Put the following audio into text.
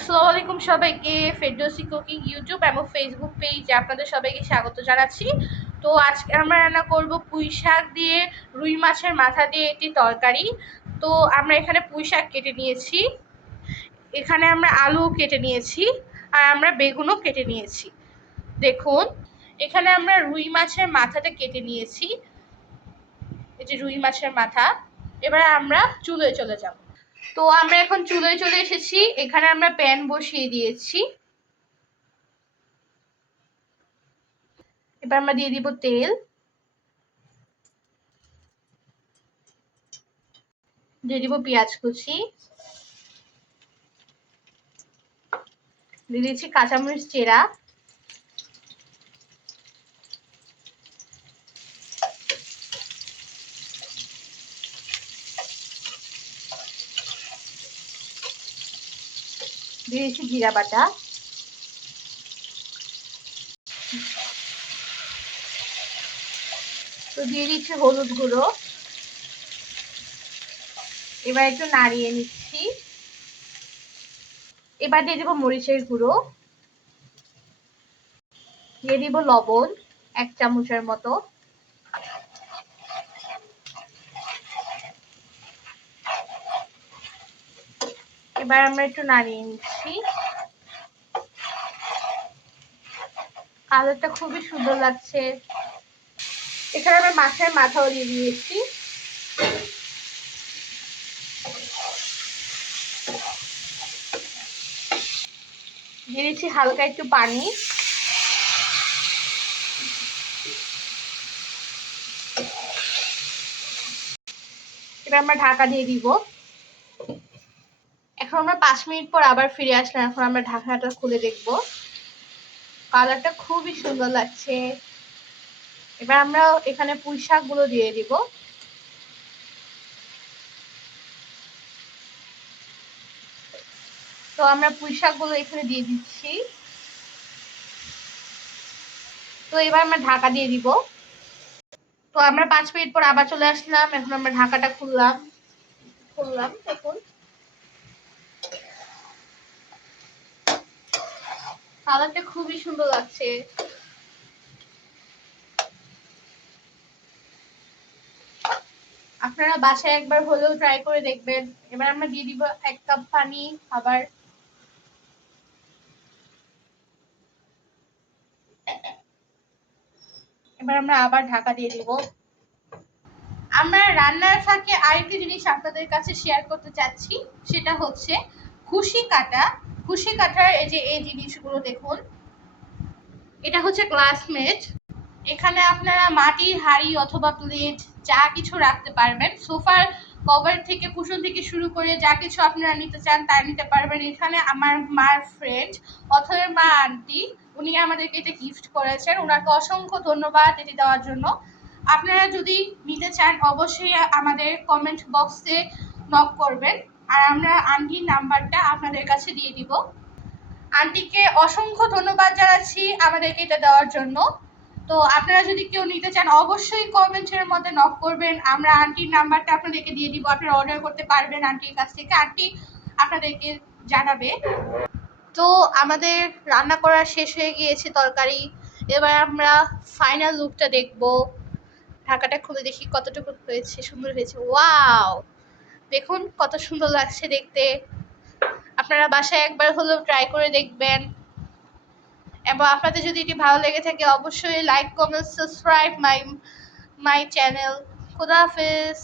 আসসালামু আলাইকুম সবাইকে। ফেরদৌসী কুকিং ইউটিউব এবং ফেসবুক পেজে আপনাদের সবাইকে স্বাগত জানাচ্ছি। তো আজকে আমরা রান্না করব পুঁই শাক দিয়ে রুই মাছের মাথা দিয়ে একটি তরকারি। তো আমরা এখানে পুঁই শাক কেটে নিয়েছি, এখানে আমরা আলু কেটে নিয়েছি, আর আমরা বেগুনও কেটে নিয়েছি। দেখুন, এখানে আমরা রুই মাছের মাথাটা কেটে নিয়েছি, এই যে রুই মাছের মাথা। এবার আমরা চুলোয় চলে যাব। তো আমরা এখন চুলোয় চলে এসেছি, এখানে আমরা প্যান বসিয়ে দিয়েছি। এবার আমরা দিয়ে দিব তেল, দিয়ে দিব পেঁয়াজ কুচি, দিয়ে দিচ্ছি কাঁচামরিচ চেরা, দিয়ে দিচ্ছি জিরা বাটা, তো দিয়ে দিচ্ছি হলুদ গুঁড়ো। এবার একটু নাড়িয়ে নিচ্ছি। এবার দিয়ে দিব মরিচের গুঁড়ো, দিয়ে দিব লবণ 1 চামচের মতো, এবার আমরা একটু নাড়িয়ে নিচ্ছি। কালারটা খুবই সুন্দর লাগছে। এখানে আমরা মাছের মাথাও দিয়ে দিয়েছি। দিয়ে দিচ্ছি হালকা একটু পানি। এবার আমরা ঢাকা দিয়ে দিব। এখন আমরা 5 মিনিট পর আবার ফিরে আসলাম। এখন আমরা ঢাকনাটা খুলে দেখব। কালারটা খুবই সুন্দর লাগছে। এবার আমরা এখানে পুঁই শাকগুলো দিয়ে দিব। তো আমরা পুঁই শাকগুলো এখানে দিয়ে দিচ্ছি। তো এবার আমরা ঢাকা দিয়ে দিব। তো আমরা 5 মিনিট পর আবার চলে আসলাম। এখন আমরা ঢাকাটা খুললাম। দেখুন, কালারটা খুবই সুন্দর লাগছে। আপনারা বাসায় একবার হলেও ট্রাই করে দেখবেন। এবার আমরা দিয়ে দিব 1 কাপ পানি। এবার আমরা আবার ঢাকা দিয়ে দিব। আমরা রান্নার ফাঁকে আরেকটি জিনিস আপনাদের কাছে শেয়ার করতে চাচ্ছি, সেটা হচ্ছে খুশি কাটা। খুশি কাটার এই জিনিসগুলো দেখুন, এটা হচ্ছে ক্লাসমেট। এখানে আপনারা মাটির হাঁড়ি অথবা প্লেট যা কিছু রাখতে পারবেন। সোফার কভার থেকে কুশন থেকে শুরু করে যা কিছু আপনারা নিতে চান তাই নিতে পারবেন। এখানে আমার মার ফ্রেন্ড অথয়ের মা আন্টি, উনি আমাদেরকে এটা গিফট করেছেন। ওনাকে অসংখ্য ধন্যবাদ এটি দেওয়ার জন্য। আপনারা যদি নিতে চান অবশ্যই আমাদের কমেন্ট বক্সে নক করবেন, আর আমরা আন্টির নাম্বারটা আপনাদের কাছে দিয়ে দিব। আন্টিকে অসংখ্য ধন্যবাদ জানাচ্ছি আমাদেরকে এটা দেওয়ার জন্য। তো আপনারা যদি কেউ নিতে চান অবশ্যই কমেন্টের মধ্যে নক করবেন, আমরা আন্টির নাম্বারটা আপনাদেরকে দিয়ে দিব। আপনারা অর্ডার করতে পারবেন আন্টির কাছ থেকে, আন্টি আপনাদেরকে জানাবে। তো আমাদের রান্না করা শেষ হয়ে গিয়েছে তরকারি। এবার আমরা ফাইনাল লুকটা দেখব। ঢাকাটা খুলে দেখি কতটুকু হয়েছে, সুন্দর হয়েছে। ওয়াও, দেখুন কত সুন্দর লাগছে দেখতে। আপনারা বাসায় একবার হলেও ট্রাই করে দেখবেন, এবং আপনাদের যদি এটি ভালো লেগে থাকে অবশ্যই like, comment, subscribe my channel. খোদা হাফেজ।